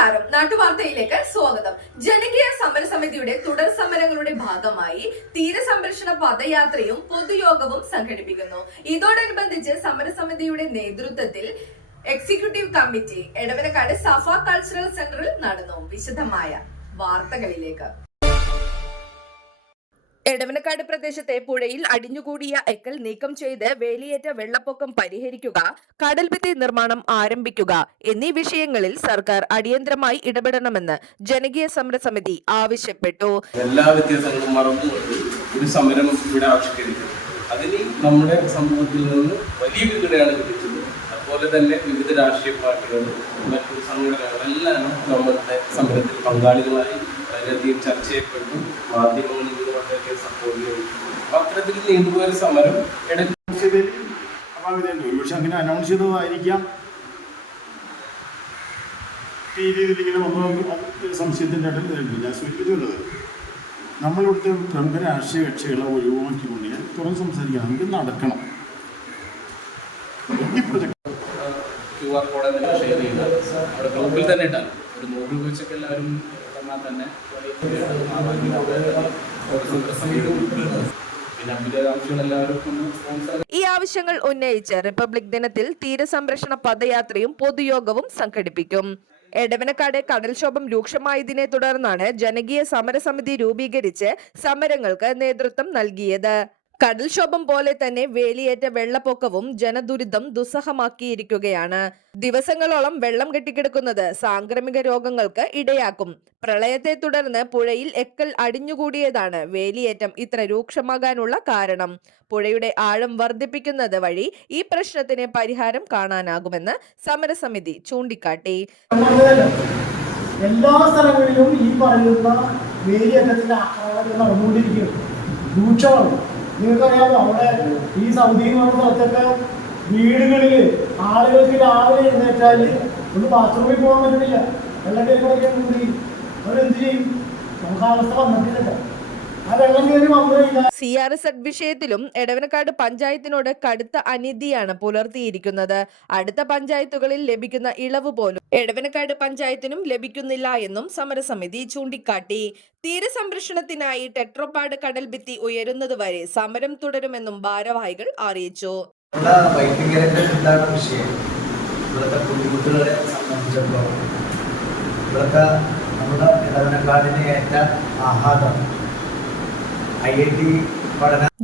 നമസ്കാരം. നാട്ടുവാർത്തയിലേക്ക് സ്വാഗതം. ജനകീയ സമര സമിതിയുടെ തുടർ സമരങ്ങളുടെ ഭാഗമായി തീരസംരക്ഷണ പദയാത്രയും പൊതുയോഗവും സംഘടിപ്പിക്കുന്നു. ഇതോടനുബന്ധിച്ച് സമരസമിതിയുടെ നേതൃത്വത്തിൽ executive committee Edavanakkad Safa cultural സെന്ററിൽ നടന്നു. വിശദമായ വാർത്തകളിലേക്ക്. എടവനക്കാട് പ്രദേശത്തെ പുഴയിൽ അടിഞ്ഞുകൂടിയ എക്കൽ നീക്കം ചെയ്ത് വേലിയേറ്റ വെള്ളപ്പൊക്കം പരിഹരിക്കുക കടൽഭിത്തി നിർമ്മാണം ആരംഭിക്കുക എന്നീ വിഷയങ്ങളിൽ സർക്കാർ അടിയന്തരമായി ഇടപെടണമെന്ന് ജനകീയ സമരസമിതി ആവശ്യപ്പെട്ടു. എല്ലാ വ്യത്യാസങ്ങളും മറന്നുകൊണ്ട് ഒരു സമരം ഇവിടെ ആവിഷ്കരിക്കുന്നത് അതിന് നമ്മുടെ സമൂഹത്തിൽ നിന്ന് വലിയ പിന്തുണയാണ് ലഭിച്ചത്. അതുപോലെ തന്നെ വിവിധ രാഷ്ട്രീയ പാർട്ടികൾ മറ്റു സംഘടനകളെല്ലാം നമ്മുടെ സമരത്തിൽ പങ്കാളികളായി വളരെയധികം ചർച്ച ചെയ്യപ്പെട്ടു മാധ്യമങ്ങളിൽ നിന്ന് വളരെയധികം സപ്പോർട്ട് ചെയ്തിട്ടുണ്ട് അപ്പൊ അത്തരത്തിൽ നീണ്ടുപോയ ഒരു സമരം ഇടയ്ക്ക് ഒരുപക്ഷെ അങ്ങനെ അനൗൺസ് ചെയ്തതായിരിക്കാം. ഈ രീതിയിൽ ഇങ്ങനെ വന്നു അത് സംശയത്തിന്റെ ഞാൻ സൂചിപ്പിച്ചുള്ളത് നമ്മളിവിടുത്തെ പ്രമുഖ രാഷ്ട്രീയ കക്ഷികളെ ഒഴിവാക്കിക്കൊണ്ട് ഞാൻ തുറന്ന് സംസാരിക്കാം നമുക്ക് നടക്കണം. ഈ project Q R code share ചെയ്ത് അവിടെ ഗ്രൂപ്പിൽ തന്നെ ഇട്ടാൽ ഒരു നൂറ് രൂപ വെച്ചൊക്കെ എല്ലാവരും തന്നെ ഈ ആവശ്യങ്ങൾ ഉന്നയിച്ച് റിപ്പബ്ലിക് ദിനത്തിൽ തീരസംരക്ഷണ പദയാത്രയും പൊതുയോഗവും സംഘടിപ്പിക്കും. എടവനക്കാട് കടൽക്ഷോഭം രൂക്ഷമായതിനെ തുടർന്നാണ് ജനകീയ സമരസമിതി രൂപീകരിച്ച് സമരങ്ങൾക്ക് നേതൃത്വം നൽകിയത്. കടൽക്ഷോഭം പോലെ തന്നെ വേലിയേറ്റ വെള്ളപ്പൊക്കവും ജനദുരിതം ദുസ്സഹമാക്കിയിരിക്കുകയാണ്. ദിവസങ്ങളോളം വെള്ളം കെട്ടിക്കിടക്കുന്നത് സാംക്രമിക രോഗങ്ങൾക്ക് ഇടയാക്കും. പ്രളയത്തെ തുടർന്ന് പുഴയിൽ എക്കൽ അടിഞ്ഞുകൂടിയതാണ് വേലിയേറ്റം ഇത്ര രൂക്ഷമാകാനുള്ള കാരണം. പുഴയുടെ ആഴം വർദ്ധിപ്പിക്കുന്നത് വഴി ഈ പ്രശ്നത്തിന് പരിഹാരം കാണാനാകുമെന്ന് സമരസമിതി ചൂണ്ടിക്കാട്ടി. എല്ലാ സ്ഥലങ്ങളിലും ഈ പറയുന്ന വേലിയേറ്റത്തിന്റെ ആക്രമണങ്ങൾ രൂക്ഷമാണ്. നിങ്ങൾക്കറിയാമോ അവിടെ ഈ സൗദി എന്ന് പറഞ്ഞ സ്ഥലത്തൊക്കെ വീടുകളിൽ ആളുകൾക്ക് രാവിലെ എഴുന്നേറ്റാൽ ഒന്ന് ബാത്റൂമിൽ പോകാൻ പറ്റുന്നില്ല വെള്ളം കയറി കിടക്കാൻ കൂടി അവരെന്ത് ചെയ്യും? നമുക്ക് അവസ്ഥ വന്നിട്ടില്ല സി ആർ എസ് വിഷയത്തിലും എടവനക്കാട് പഞ്ചായത്തിനോട് കടുത്ത അനീതിയാണ് പുലർത്തിയിരിക്കുന്നത്. അടുത്ത പഞ്ചായത്തുകളിൽ ലഭിക്കുന്ന ഇളവ് പോലും എടവനക്കാട് പഞ്ചായത്തിനും ലഭിക്കുന്നില്ല എന്നും സമരസമിതി ചൂണ്ടിക്കാട്ടി. തീരസംരക്ഷണത്തിനായി ടെട്രോപാഡ് കടൽഭിത്തി ഉയരുന്നതുവരെ സമരം തുടരുമെന്നും ഭാരവാഹികൾ അറിയിച്ചു. ഇവിടുത്തെ ബുദ്ധിമുട്ടുകളെ സംബന്ധിച്ചിടത്തോളം ഇവിടുത്തെ നമ്മുടെ ഏറ്റ പഠന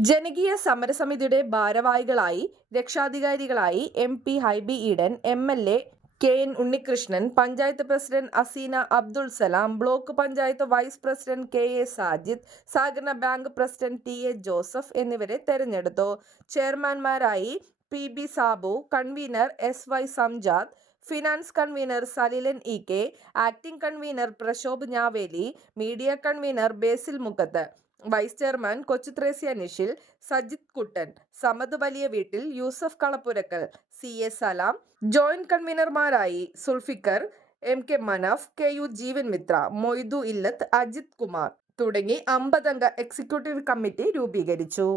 ജനകീയ സമരസമിതിയുടെ ഭാരവാഹികളായി രക്ഷാധികാരികളായി M P Hibi Eden M L A K N Unnikrishnan panchayat president Aseena Abdul Salam block panchayat vice president K A Sajid സഹകരണ bank president T A Joseph എന്നിവരെ തെരഞ്ഞെടുത്തു. ചെയർമാൻമാരായി P B Sabu convener S Y Samjad finance convener Salilan E K acting convener Prashobh Njaveli media convener Basil Mukkath vice chairman Kochuthresia Nishil Sajith Kuttan Samad വലിയ വീട്ടിൽ Yusuf Kalappurakkal C A Salam joint കൺവീനർമാരായി Zulfikar M K Manaf K U Jeevan Mithra Moidu Illath Ajith Kumar തുടങ്ങി അമ്പതംഗ executive committee രൂപീകരിച്ചു.